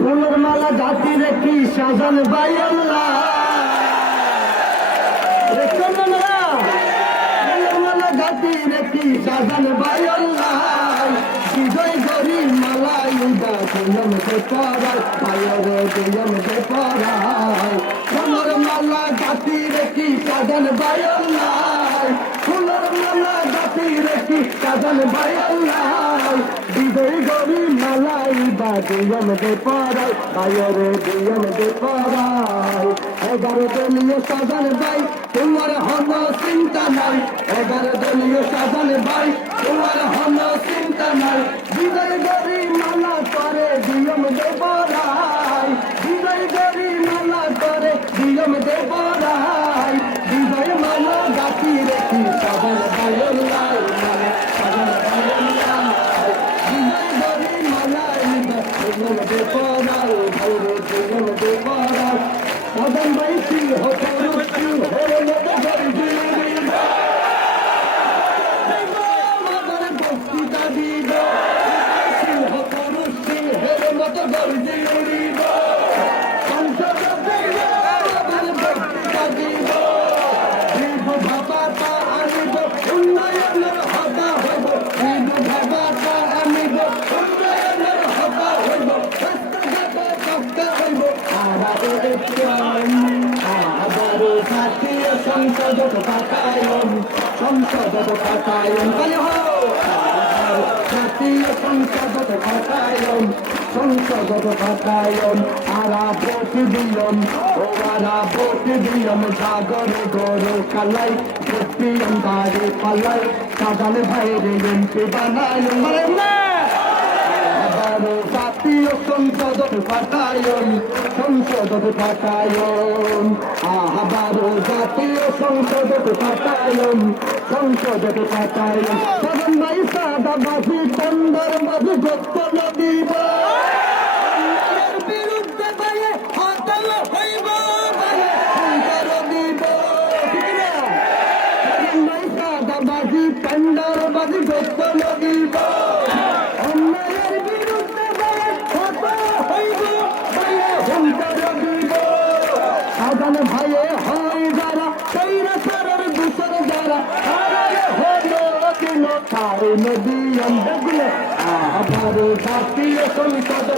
ফুলের মালা জাতি রেখি সাজান ভাই আল্লাহ ফুলের মালা জাতি রেখি সাজান ভাই আল্লাহ বিজয় গরি মালা ইদা দুয়ম দে পরায় ভাইরে দুয়ম দে পরায় ফুলের মালা জাতি রেখি সাজান ভাই আল্লাহ ফুলের মালা জাতি রেখি সাজান ভাই আল্লাহ বিজয় গরি মালা ইদা দুয়ম দে পরায় ভাইরে দুয়ম দে পরায় 11 দলীয় সাজান ভাই তোমার হন চিন্তা নাই 11 দলীয় সাজান ভাই তোমার হন চিন্তা নাই বিজয় গরি মালা করে দুয়ম দে পরায় বিজয় গরি মালা করে দুয়ম দে পরায় বিজয় মালা জাতি রেখি সাজান ভাই আল্লাহ সাজান ভাই আল্লাহ বিজয় গরি মালা ইদা দুয়ম দে পরায় ভাইরে দুয়ম দে পরায় সাজান ভাই কি হতো রুচি হরে মতো গরি দিল আমার বস্তিটা দিব কি হতো রুচি হরে মতো গরি দিল সংসদ আমার বস্তিটা দিব দিব ভাবাটা আনিব উন্নয়নের হতা হইব দিব ভাবাটা আনিব উন্নয়নের হতা হইব রাস্তাঘাটে কষ্ট হইব আবারও জাতীয় সংসদ পাঠায়ন কালে হো জাতীয় সংসদ পাঠায়ন আরা ভোট দিলম ও আরা ভোট দিলম সাগরে গরু কালাই ভোটিয়ম বাড়ি পালাই সাজান ভাইরে এমপি বানায়ন আবারও জাতীয় সংসদ পাঠায়ন আবারও জাতীয় সংসদ পাঠায়ন সাজান ভাই সাদা বাজি তন্দর বাজি গোত্তল দিব বিরুদ্ধে বাইয়ে হতল হইব তন্দর দিব সাজান ভাই সাদা বাজি তন্দর বাজি গোত্তল দিব অন্যায়ের বিরুদ্ধে বাইয়ে হতল হইব তন্দর দিব সাজান ভাইয়ে হয় যারা কইরা সারার দুসর যারা নদীয়ম দেখলে আবার জাতীয় সংসদ